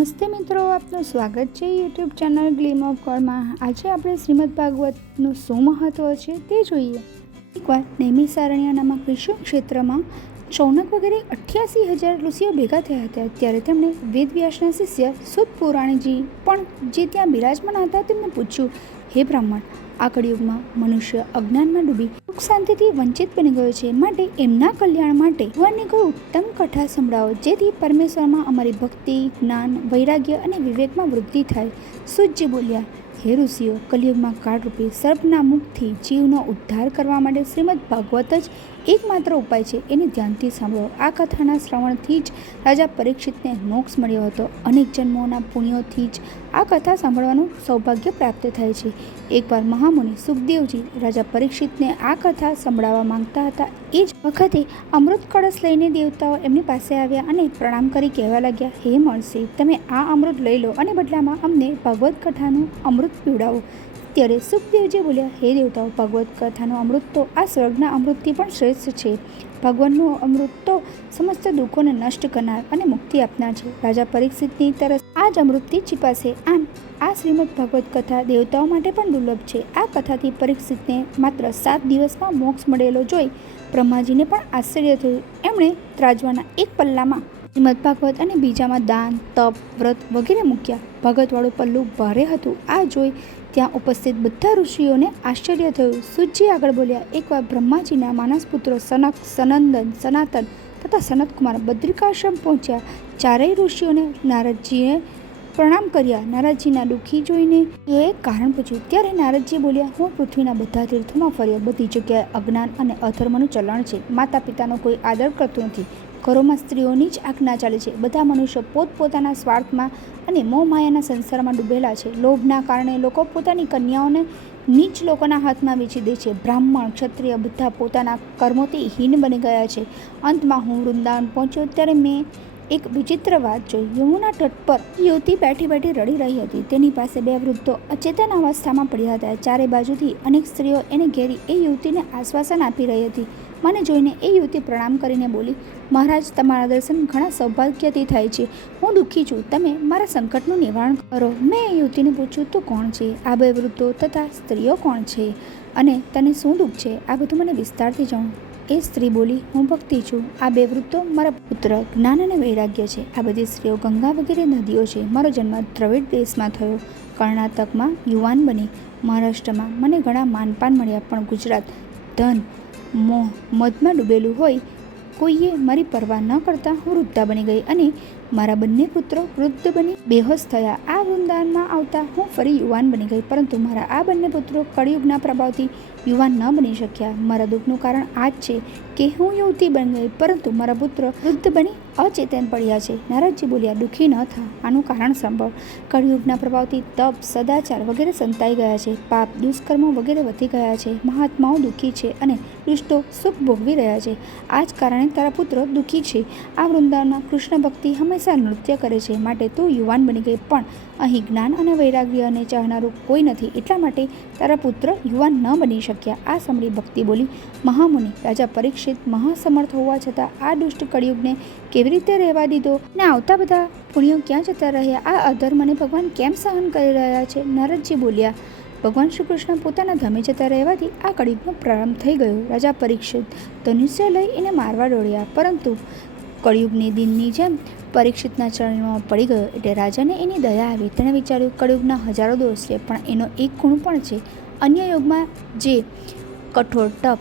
નમસ્તે મિત્રો, આપનું સ્વાગત છે યુટ્યુબ ચેનલ ગ્લીમ ઓફ ગોડમાં। આજે આપણે શ્રીમદ ભાગવતનું શું મહત્વ છે તે જોઈએ। એકવાર નૈમિષારણ્ય નામક ઋષિ ક્ષેત્રમાં શૌનક વગેરે 88,000 ઋષિઓ ભેગા થયા હતા। ત્યારે તેમણે વેદવ્યાસના શિષ્ય સુત પુરાણીજી પણ જે ત્યાં બિરાજમાન હતા તેમને પૂછ્યું, હે બ્રાહ્મણ, આ કળિયુગમાં મનુષ્ય અજ્ઞાનમાં ડૂબી સુખ શાંતિથી વંચિત બની ગયો છે, માટે એમના કલ્યાણ માટે ભગવાનની કોઈ ઉત્તમ કથા સંભળાવો, જેથી પરમેશ્વરમાં અમારી ભક્તિ, જ્ઞાન, વૈરાગ્ય અને વિવેકમાં વૃદ્ધિ થાય। સૂતજી બોલ્યા, હે ઋષિઓ, કલિયુગમાં કાળરૂપી સર્પના મુખથી જીવનો ઉદ્ધાર કરવા માટે શ્રીમદ ભાગવત જ એકમાત્ર ઉપાય છે, એને ધ્યાનથી સાંભળો। આ કથાના શ્રવણથી જ રાજા પરીક્ષિતને મોક્ષ મળ્યો હતો। અનેક જન્મોના પુણ્યોથી જ આ કથા સાંભળવાનું સૌભાગ્ય પ્રાપ્ત થાય છે। એકવાર મહામુનિ સુખદેવજી રાજા પરીક્ષિતને આ કથા સંભળાવવા માંગતા હતા। એ જ વખતે અમૃત કળશ લઈને દેવતાઓ એમની પાસે આવ્યા અને પ્રણામ કરી કહેવા લાગ્યા, હે મહર્ષિ, તમે આ અમૃત લઈ લો અને બદલામાં અમને ભાગવત કથાનું અમૃત પીવડાવો। ત્યારે સુખદેવજી બોલ્યા, હે દેવતાઓ, ભાગવત કથાનું અમૃત તો આ સ્વર્ગના અમૃતથી પણ શ્રેષ્ઠ છે। ભગવાનનું અમૃત તો સમસ્ત દુઃખોને નષ્ટ કરનાર અને મુક્તિ આપનાર છે। રાજા પરીક્ષિતની તરસ આ જ અમૃતથી છીપાશે। આમ આ શ્રીમદ ભાગવત કથા દેવતાઓ માટે પણ દુર્લભ છે। આ કથાથી પરીક્ષિતને માત્ર 7 દિવસમાં મોક્ષ મળેલો જોઈ બ્રહ્માજીને પણ આશ્ચર્ય થયું। એમણે ત્રાજવાના એક પલ્લામાં શ્રીમદ ભાગવત અને બીજામાં દાન, તપ, વ્રત વગેરે મૂક્યા। ભાગવતવાળું પલ્લું ભારે હતું। આ જોઈ ત્યાં ઉપસ્થિત બધા ઋષિઓને આશ્ચર્ય થયું। સૂતજી આગળ બોલ્યા, એકવાર બ્રહ્માજીના માનસ પુત્રો સનક, સનંદન, સનાતન તથા સનતકુમાર બદ્રિકાશ્રમ પહોંચ્યા। ચારેય ઋષિઓને નારદજીએ પ્રણામ કર્યા। નારદજીના દુઃખી જોઈને તેઓએ કારણ પૂછ્યું। ત્યારે નારદજી બોલ્યા, હું પૃથ્વીના બધા તીર્થોમાં ફર્યો, બધી જગ્યાએ અજ્ઞાન અને અધર્મનું ચલણ છે। માતા પિતાનો કોઈ આદર કરતું નથી। ઘરોમાં સ્ત્રીઓની જ આજ્ઞા ચાલે છે। બધા મનુષ્યો પોતપોતાના સ્વાર્થમાં અને મોહ માયાના સંસારમાં ડૂબેલા છે। લોભના કારણે લોકો પોતાની કન્યાઓને નીચ લોકોના હાથમાં વેચી દે છે। બ્રાહ્મણ, ક્ષત્રિય બધા પોતાના કર્મોથી હીન બની ગયા છે। અંતમાં હું વૃંદાવન પહોંચ્યો ત્યારે મેં એક વિચિત્ર વાત જોઈ। યમુના તટ પર યુવતી બેઠી બેઠી રડી રહી હતી। તેની પાસે 2 વૃદ્ધો અચેતન અવસ્થામાં પડ્યા હતા। ચારે બાજુથી અનેક સ્ત્રીઓ એને ઘેરી એ યુવતીને આશ્વાસન આપી રહી હતી। મને જોઈને એ યુવતી પ્રણામ કરીને બોલી, મહારાજ, તમારા દર્શન ઘણા સૌભાગ્યથી થાય છે। હું દુઃખી છું, તમે મારા સંકટનું નિવારણ કરો। મેં એ યુવતીને પૂછ્યું, તું કોણ છે? આ 2 વૃદ્ધો તથા સ્ત્રીઓ કોણ છે અને તને શું દુઃખ છે? આ બધું મને વિસ્તારથી જાણો। એ સ્ત્રી બોલી, હું ભક્તિ છું। આ 2 વૃદ્ધો મારા પુત્ર, જ્ઞાન અને વૈરાગ્ય છે। આ બધી સ્ત્રીઓ ગંગા વગેરે નદીઓ છે। મારો જન્મ દ્રવિડ દેશમાં થયો, કર્ણાટકમાં યુવાન બની, મહારાષ્ટ્રમાં મને ઘણા માનપાન મળ્યા, પણ ગુજરાત ધન, મોહ, મદમાં ડૂબેલું હોય કોઈએ મારી પરવા ન કરતા હું વૃદ્ધા બની ગઈ અને મારા બંને પુત્રો વૃદ્ધ બની બેહોશ થયા। આ વૃંદાવનમાં આવતા હું ફરી યુવાન બની ગઈ, પરંતુ મારા આ બંને પુત્રો કળિયુગના પ્રભાવથી યુવાન ન બની શક્યા। મારા દુઃખનું કારણ આ જ છે કે હું યુવતી બની ગઈ, પરંતુ મારા પુત્ર વૃદ્ધ બની અચેતન પડ્યા છે। નારદજી બોલ્યા, દુઃખી ન થા, આનું કારણ સાંભળ। કળિયુગના પ્રભાવથી તપ, સદાચાર વગેરે સંતાઈ ગયા છે। પાપ, દુષ્કર્મો વગેરે વધી ગયા છે। મહાત્માઓ દુઃખી છે અને દુષ્ટો સુખ ભોગવી રહ્યા છે। આ જ કારણે તારા પુત્રો દુઃખી છે। આ વૃંદાવનમાં કૃષ્ણ ભક્તિ હંમેશા નૃત્ય કરે છે, માટે તું યુવાન બની ગઈ, પણ અહીં જ્ઞાન અને વૈરાગ્યને ચાહનારું કોઈ નથી, એટલા માટે તારા પુત્ર યુવાન ન બની શક્યા। આ સાંભળી ભક્તિ બોલી, મહામુનિ, રાજા પરીક્ષિત મહાસમર્થ હોવા છતાં આ દુષ્ટ કળિયુગને કેવી રીતે રહેવા દીધો ને આવતા બધા પુણ્યો ક્યાં જતા રહ્યા? આ અધર્મને ભગવાન કેમ સહન કરી રહ્યા છે? નારદજી બોલ્યા, ભગવાન શ્રી કૃષ્ણ પોતાના ધામે જતા રહેવાથી આ કળિયુગનો પ્રારંભ થઈ ગયો। રાજા પરીક્ષિત ધનુષ્ય લઈ એને મારવા દોડ્યા, પરંતુ કળિયુગની દિનની જેમ પરીક્ષિતના ચરણોમાં પડી ગયો, એટલે રાજાને એની દયા આવી। તેણે વિચાર્યું, કળિયુગના હજારો દોષ છે, પણ એનો એક ગુણ પણ છે। અન્ય યોગમાં જે કઠોર તપ,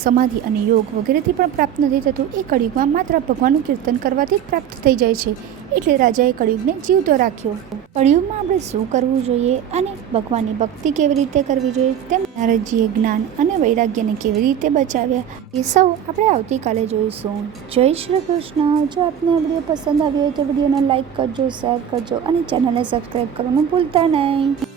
સમાધિ અને યોગ વગેરેથી પણ પ્રાપ્ત નથી થતું, એ કળિયુગમાં માત્ર ભગવાનનું કીર્તન કરવાથી જ પ્રાપ્ત થઈ જાય છે। એટલે રાજાએ કળિયુગને જીવતો રાખ્યો। કળિયુગમાં આપણે શું કરવું જોઈએ અને ભગવાનની ભક્તિ કેવી રીતે કરવી જોઈએ, તેમ નારદજીએ જ્ઞાન અને વૈરાગ્યને કેવી રીતે બચાવ્યા, એ સૌ આપણે આવતીકાલે જોઈશું। જય શ્રી કૃષ્ણ। જો આપને આ વિડીયો પસંદ આવ્યો હોય તો વિડીયોને લાઇક કરજો, શેર કરજો અને ચેનલને સબસ્ક્રાઈબ કરવાનું ભૂલતા નહીં।